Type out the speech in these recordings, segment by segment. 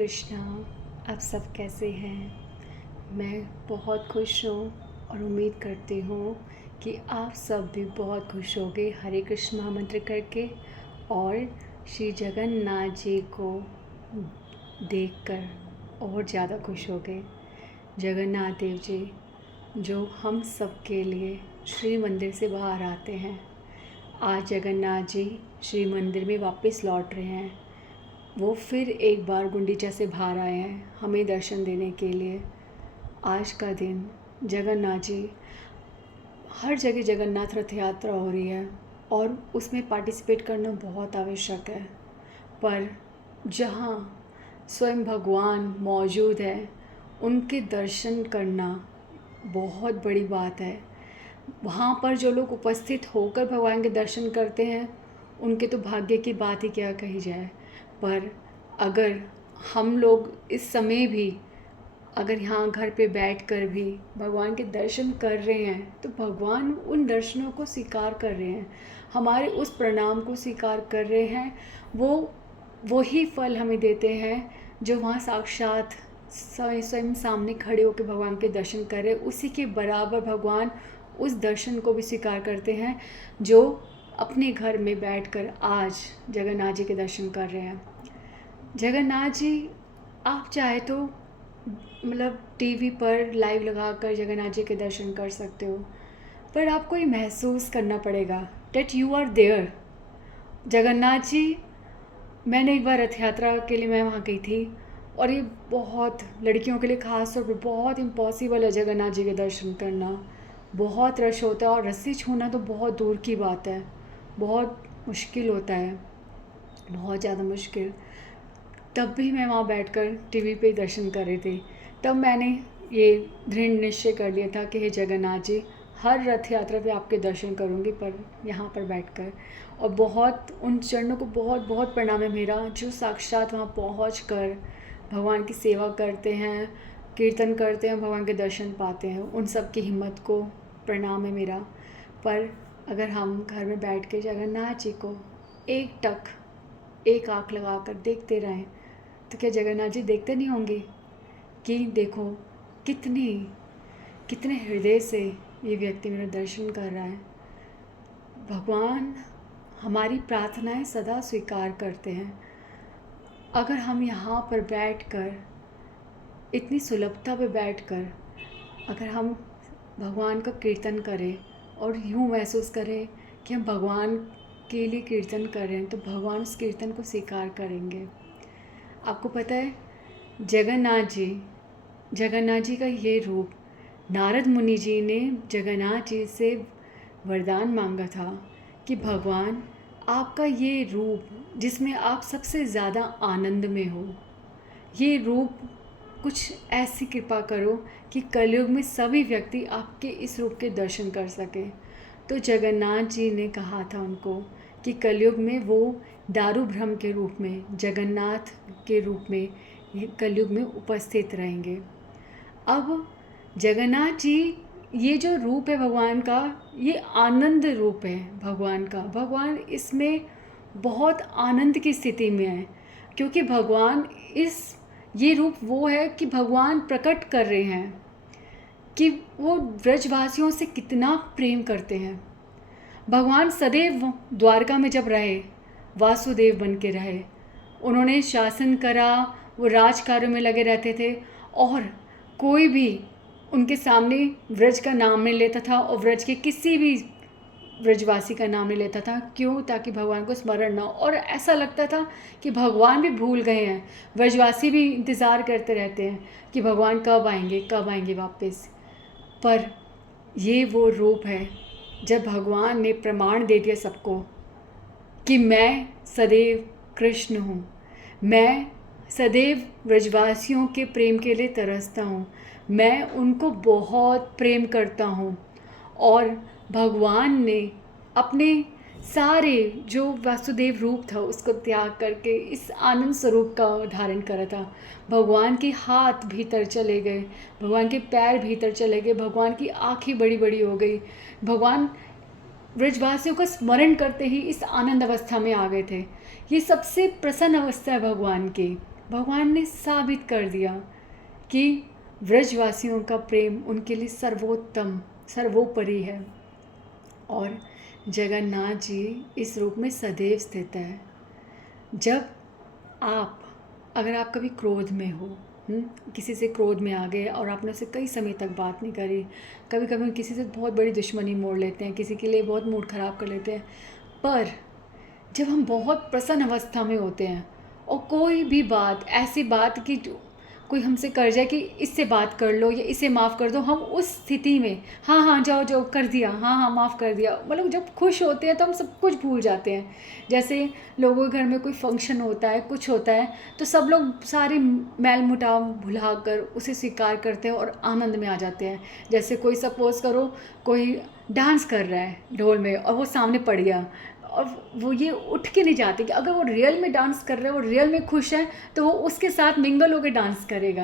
कृष्णा। आप सब कैसे हैं? मैं बहुत खुश हूँ और उम्मीद करती हूँ कि आप सब भी बहुत खुश होंगे हरे कृष्ण महामंत्र करके और श्री जगन्नाथ जी को देखकर और ज़्यादा खुश होंगे। जगन्नाथ देव जी जो हम सब के लिए श्री मंदिर से बाहर आते हैं, आज जगन्नाथ जी श्री मंदिर में वापस लौट रहे हैं। वो फिर एक बार गुंडीचा से बाहर आए हैं हमें दर्शन देने के लिए। आज का दिन जगन्नाथ जी, हर जगह जगन्नाथ रथ यात्रा हो रही है और उसमें पार्टिसिपेट करना बहुत आवश्यक है, पर जहाँ स्वयं भगवान मौजूद है उनके दर्शन करना बहुत बड़ी बात है। वहाँ पर जो लोग उपस्थित होकर भगवान के दर्शन करते हैं उनके तो भाग्य की बात ही क्या कही जाए। पर अगर हम लोग इस समय भी अगर यहाँ घर पे बैठकर भी भगवान के दर्शन कर रहे हैं तो भगवान उन दर्शनों को स्वीकार कर रहे हैं, हमारे उस प्रणाम को स्वीकार कर रहे हैं। वो वही फल हमें देते हैं जो वहाँ साक्षात स्वयं सामने खड़े होकर भगवान के दर्शन कर रहे हैं। उसी के बराबर भगवान उस दर्शन को भी स्वीकार करते हैं जो अपने घर में बैठकर आज जगन्नाथ जी के दर्शन कर रहे हैं। जगन्नाथ जी, आप चाहे तो मतलब टीवी पर लाइव लगाकर जगन्नाथ जी के दर्शन कर सकते हो, पर आपको ये महसूस करना पड़ेगा that you are there. Jagannath ji, मैंने एक बार रथ यात्रा के लिए मैं वहाँ गई थी और ये बहुत लड़कियों के लिए ख़ास तौर पर बहुत इम्पॉसिबल है जगन्नाथ जी के दर्शन करना। बहुत रश होता है और रस्सी छूना तो बहुत दूर की बात है, बहुत मुश्किल होता है, बहुत ज़्यादा मुश्किल। तब भी मैं वहाँ बैठकर टीवी पे दर्शन कर रही थी। तब मैंने ये दृढ़ निश्चय कर लिया था कि हे जगन्नाथ जी, हर रथ यात्रा पे आपके दर्शन करूँगी, पर यहाँ पर बैठकर। और बहुत उन चरणों को बहुत बहुत प्रणाम है मेरा जो साक्षात वहाँ पहुँचकर भगवान की सेवा करते हैं, कीर्तन करते हैं, भगवान के दर्शन पाते हैं। उन सब की हिम्मत को प्रणाम है मेरा। पर अगर हम घर में बैठ के जगन्नाथ जी को एक आँख लगाकर देखते रहें तो क्या जगन्नाथ जी देखते नहीं होंगे कि देखो कितने कितने हृदय से ये व्यक्ति मेरा दर्शन कर रहा है। भगवान हमारी प्रार्थनाएं सदा स्वीकार करते हैं। अगर हम यहाँ पर बैठकर इतनी सुलभता पे बैठकर अगर हम भगवान का कीर्तन करें और यूँ महसूस करें कि हम भगवान के लिए कीर्तन कर रहे हैं तो भगवान उस कीर्तन को स्वीकार करेंगे। आपको पता है जगन्नाथ जी का ये रूप, नारद मुनि जी ने जगन्नाथ जी से वरदान मांगा था कि भगवान आपका ये रूप जिसमें आप सबसे ज़्यादा आनंद में हो, ये रूप कुछ ऐसी कृपा करो कि कलयुग में सभी व्यक्ति आपके इस रूप के दर्शन कर सकें। तो जगन्नाथ जी ने कहा था उनको कि कलयुग में वो दारू ब्रह्म के रूप में, जगन्नाथ के रूप में कलयुग में उपस्थित रहेंगे। अब जगन्नाथ जी, ये जो रूप है भगवान का, ये आनंद रूप है भगवान का। भगवान इसमें बहुत आनंद की स्थिति में है, क्योंकि भगवान ये रूप वो है कि भगवान प्रकट कर रहे हैं कि वो ब्रजवासियों से कितना प्रेम करते हैं। भगवान सदैव द्वारका में जब रहे, वासुदेव बन के रहे, उन्होंने शासन करा, वो राज कार्यों में लगे रहते थे और कोई भी उनके सामने व्रज का नाम नहीं लेता था और व्रज के किसी भी व्रजवासी का नाम नहीं लेता था। क्यों? ताकि भगवान को स्मरण ना हो। और ऐसा लगता था कि भगवान भी भूल गए हैं, व्रजवासी भी इंतज़ार करते रहते हैं कि भगवान कब आएंगे वापस। पर ये वो रूप है जब भगवान ने प्रमाण दे दिया सबको कि मैं सदैव कृष्ण हूँ, मैं सदैव व्रजवासियों के प्रेम के लिए तरसता हूँ, मैं उनको बहुत प्रेम करता हूँ। और भगवान ने अपने सारे जो वासुदेव रूप था उसको त्याग करके इस आनंद स्वरूप का धारण करा था। भगवान के हाथ भीतर चले गए, भगवान के पैर भीतर चले गए, भगवान की आँखें बड़ी बड़ी हो गई। भगवान ब्रजवासियों का स्मरण करते ही इस आनंद अवस्था में आ गए थे। ये सबसे प्रसन्न अवस्था है भगवान की। भगवान ने साबित कर दिया कि व्रजवासियों का प्रेम उनके लिए सर्वोत्तम सर्वोपरि है। और जगन्नाथ जी इस रूप में सदैव स्थित है। जब अगर आप कभी क्रोध में हो, किसी से क्रोध में आ गए और आपने उससे कई समय तक बात नहीं करी, कभी कभी किसी से बहुत बड़ी दुश्मनी मोड़ लेते हैं, किसी के लिए बहुत मूड ख़राब कर लेते हैं, पर जब हम बहुत प्रसन्न अवस्था में होते हैं और कोई भी बात ऐसी बात कि कोई हमसे कर जाए कि इससे बात कर लो या इसे माफ़ कर दो, हम उस स्थिति में हाँ हाँ जाओ जाओ कर दिया, हाँ हाँ माफ़ कर दिया, मतलब जब खुश होते हैं तो हम सब कुछ भूल जाते हैं। जैसे लोगों के घर में कोई फंक्शन होता है, कुछ होता है, तो सब लोग सारे मैल मुटाव भुला कर उसे स्वीकार करते हैं और आनंद में आ जाते हैं। जैसे कोई सपोज़ करो कोई डांस कर रहा है ढोल में और वो सामने पड़ गया और वो ये उठ के नहीं जाते कि अगर वो रियल में डांस कर रहा है, वो रियल में खुश है, तो वो उसके साथ मिंगल होकर डांस करेगा,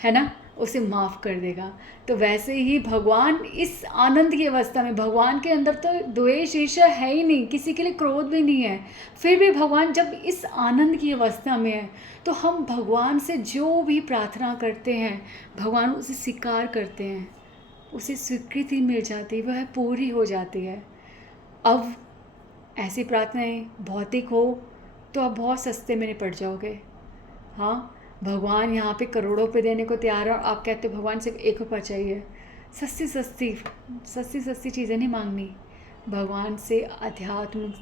है ना, उसे माफ़ कर देगा। तो वैसे ही भगवान इस आनंद की अवस्था में, भगवान के अंदर तो द्वेष ईर्ष्या है ही नहीं, किसी के लिए क्रोध भी नहीं है, फिर भी भगवान जब इस आनंद की अवस्था में है तो हम भगवान से जो भी प्रार्थना करते हैं भगवान उसे स्वीकार करते हैं, उसे स्वीकृति मिल जाती है, वह पूरी हो जाती है। अब ऐसी प्रार्थनाएं भौतिक हो तो आप बहुत सस्ते में निपट जाओगे। हाँ, भगवान यहाँ पे करोड़ों पे देने को तैयार है और आप कहते हो भगवान सिर्फ 1 रुपया चाहिए। सस्ती सस्ती चीज़ें नहीं मांगनी, भगवान से अध्यात्म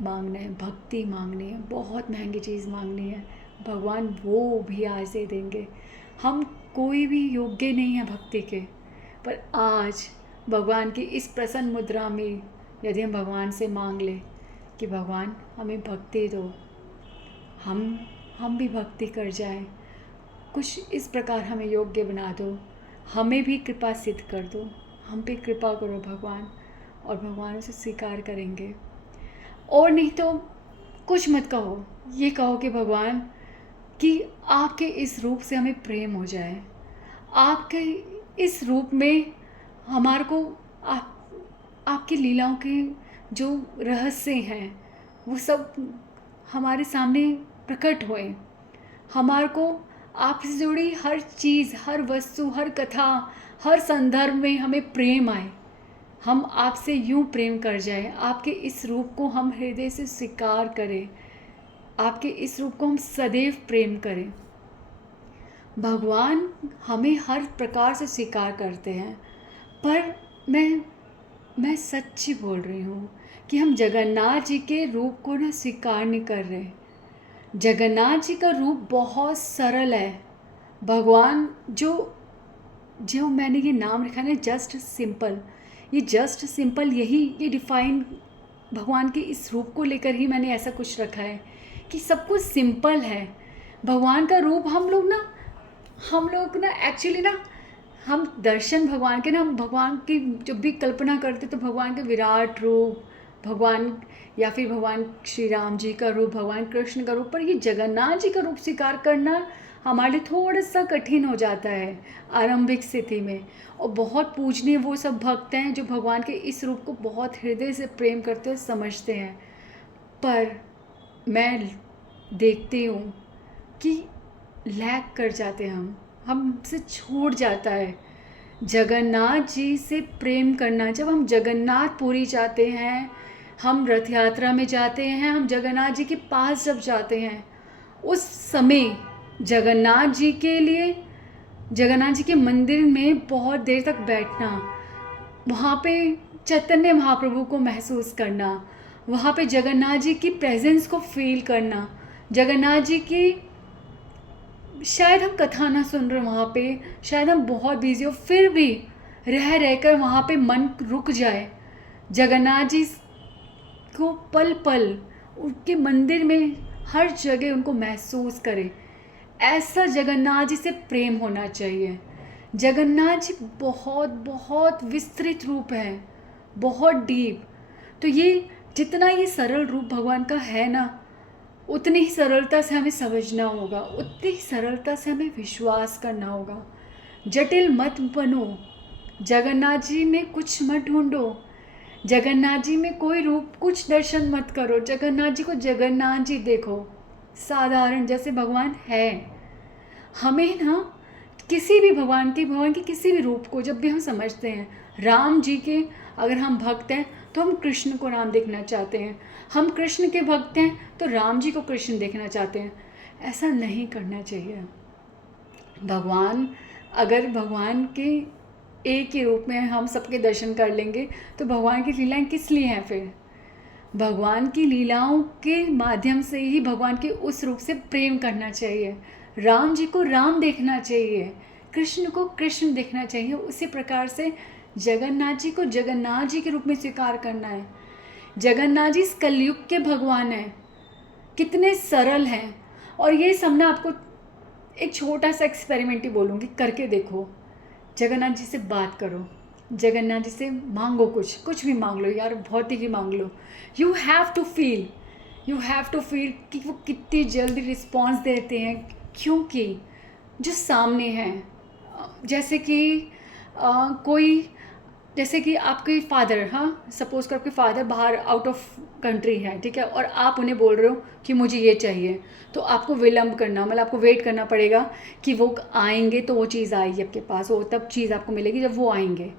मांगना है, भक्ति मांगनी है, बहुत महंगी चीज़ मांगनी है, भगवान वो भी आज दे देंगे। हम कोई भी योग्य नहीं है भक्ति के, पर आज भगवान की इस प्रसन्न मुद्रा में यदि हम भगवान से मांग ले कि भगवान हमें भक्ति दो, हम भी भक्ति कर जाएं, कुछ इस प्रकार हमें योग्य बना दो, हमें भी कृपा सिद्ध कर दो, हम पे कृपा करो भगवान, और भगवान उसे स्वीकार करेंगे। और नहीं तो कुछ मत कहो, ये कहो कि भगवान कि आपके इस रूप से हमें प्रेम हो जाए, आपके इस रूप में हमारे को आपकी लीलाओं के जो रहस्य हैं वो सब हमारे सामने प्रकट होए, हमारे को आपसे जुड़ी हर चीज़, हर वस्तु, हर कथा, हर संदर्भ में हमें प्रेम आए, हम आपसे यूं प्रेम कर जाए, आपके इस रूप को हम हृदय से स्वीकार करें, आपके इस रूप को हम सदैव प्रेम करें। भगवान हमें हर प्रकार से स्वीकार करते हैं, पर मैं सच्ची बोल रही हूँ कि हम जगन्नाथ जी के रूप को ना स्वीकार नहीं कर रहे। जगन्नाथ जी का रूप बहुत सरल है। भगवान जो मैंने ये नाम रखा है जस्ट सिंपल, ये जस्ट सिंपल ये डिफाइन भगवान के इस रूप को लेकर ही मैंने ऐसा कुछ रखा है कि सब कुछ सिंपल है। भगवान का रूप हम लोग ना एक्चुअली ना हम दर्शन भगवान के ना, हम भगवान की जब भी कल्पना करते तो भगवान के विराट रूप, भगवान या फिर भगवान श्री राम जी का रूप, भगवान कृष्ण का रूप, पर ये जगन्नाथ जी का रूप स्वीकार करना हमारे लिए थोड़ा सा कठिन हो जाता है आरंभिक स्थिति में। और बहुत पूजनीय वो सब भक्त हैं जो भगवान के इस रूप को बहुत हृदय से प्रेम करते और समझते हैं, पर मैं देखती हूँ कि लैग कर जाते हैं, हमसे छूट जाता है जगन्नाथ जी से प्रेम करना। जब हम जगन्नाथपुरी जाते हैं, हम रथ यात्रा में जाते हैं, हम जगन्नाथ जी के पास जब जाते हैं, उस समय जगन्नाथ जी के लिए, जगन्नाथ जी के मंदिर में बहुत देर तक बैठना, वहाँ पे चैतन्य महाप्रभु को महसूस करना, वहाँ पे जगन्नाथ जी की प्रेजेंस को फील करना, जगन्नाथ जी की शायद हम कथा ना सुन रहे वहाँ पे, शायद हम बहुत बिजी हो, फिर भी रह कर वहाँ पे मन रुक जाए, जगन्नाथ जी को पल पल उनके मंदिर में हर जगह उनको महसूस करें, ऐसा जगन्नाथ जी से प्रेम होना चाहिए। जगन्नाथ जी बहुत बहुत विस्तृत रूप है, बहुत डीप। तो ये जितना ये सरल रूप भगवान का है ना, उतनी ही सरलता से हमें समझना होगा, उतनी ही सरलता से हमें विश्वास करना होगा। जटिल मत बनो, जगन्नाथ जी में कुछ मत ढूंढो, जगन्नाथ जी में कोई रूप कुछ दर्शन मत करो, जगन्नाथ जी को जगन्नाथ जी देखो। साधारण जैसे भगवान है। हमें ना भगवान की किसी भी रूप को जब भी हम समझते हैं, राम जी के अगर हम भक्त हैं तो हम कृष्ण को राम देखना चाहते हैं, हम कृष्ण के भक्त हैं तो राम जी को कृष्ण देखना चाहते हैं। ऐसा नहीं करना चाहिए। अगर भगवान के एक ही रूप में हम सबके दर्शन कर लेंगे तो भगवान की लीलाएं किस लिए हैं फिर? भगवान की लीलाओं के माध्यम से ही भगवान के उस रूप से प्रेम करना चाहिए। राम जी को राम देखना चाहिए, कृष्ण को कृष्ण देखना चाहिए। उसी प्रकार से जगन्नाथ जी को जगन्नाथ जी के रूप में स्वीकार करना है। जगन्नाथ जी इस कलयुग के भगवान हैं, कितने सरल हैं। और ये सब ना आपको एक छोटा सा एक्सपेरिमेंट ही बोलूँगी, करके देखो। जगन्नाथ जी से बात करो, जगन्नाथ जी से मांगो, कुछ भी मांग लो यार, भौतिक ही मांग लो। यू हैव टू फील कि वो कितनी जल्दी रिस्पॉन्स देते हैं, क्योंकि जो सामने हैं, जैसे कि आपके फादर, हाँ सपोज़ कर आपके फादर बाहर आउट ऑफ कंट्री है, ठीक है, और आप उन्हें बोल रहे हो कि मुझे ये चाहिए, तो आपको विलम्ब करना, मतलब आपको वेट करना पड़ेगा कि वो आएंगे तो वो चीज़ आएगी आपके पास, वो तब चीज़ आपको मिलेगी जब वो आएंगे।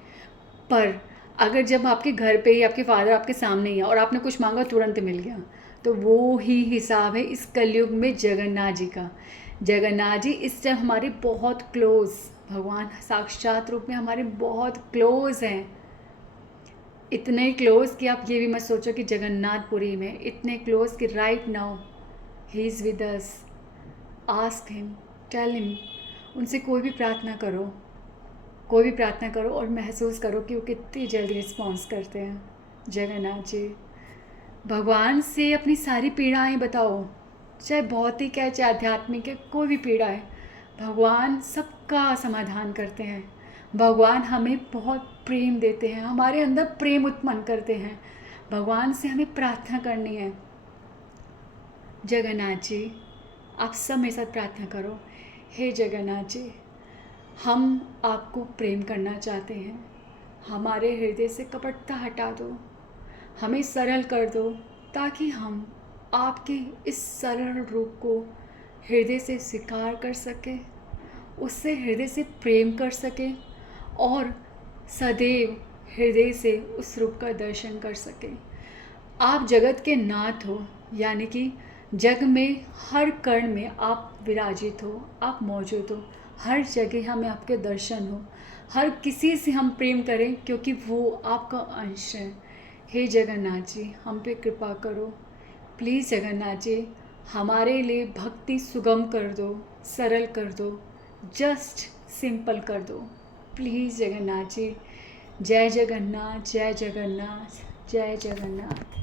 पर अगर जब आपके घर पे ही आपके फादर आपके सामने ही है और आपने कुछ मांगा तुरंत मिल गया, तो वो ही हिसाब है इस कलयुग में जगन्नाथ जी का। जगन्नाथ जी इस टाइम हमारे बहुत क्लोज, भगवान साक्षात रूप में हमारे बहुत क्लोज हैं। इतने क्लोज कि आप ये भी मत सोचो कि जगन्नाथपुरी में, इतने क्लोज कि right now he is with us. Ask him, tell him, उनसे कोई भी प्रार्थना करो और महसूस करो कि वो कितनी जल्दी रिस्पॉन्स करते हैं। जगन्नाथ जी, भगवान से अपनी सारी पीड़ाएं बताओ, चाहे भौतिक है चाहे आध्यात्मिक है, कोई भी पीड़ा है, भगवान सबका समाधान करते हैं। भगवान हमें बहुत प्रेम देते हैं, हमारे अंदर प्रेम उत्पन्न करते हैं। भगवान से हमें प्रार्थना करनी है। जगन्नाथ जी, आप सब मेरे साथ प्रार्थना करो। हे जगन्नाथ जी, हम आपको प्रेम करना चाहते हैं, हमारे हृदय से कपटता हटा दो, हमें सरल कर दो, ताकि हम आपके इस सरल रूप को हृदय से स्वीकार कर सकें, उससे हृदय से प्रेम कर सकें और सदैव हृदय से उस रूप का दर्शन कर सकें। आप जगत के नाथ हो, यानी कि जग में हर कण में आप विराजित हो, आप मौजूद हो, हर जगह हमें आपके दर्शन हो, हर किसी से हम प्रेम करें क्योंकि वो आपका अंश है। हे जगन्नाथ जी, हम पे कृपा करो प्लीज़। जगन्नाथ जी, हमारे लिए भक्ति सुगम कर दो, सरल कर दो, जस्ट सिंपल कर दो प्लीज़ जगन्नाथ जी। जय जगन्नाथ, जय जगन्नाथ, जय जगन्नाथ।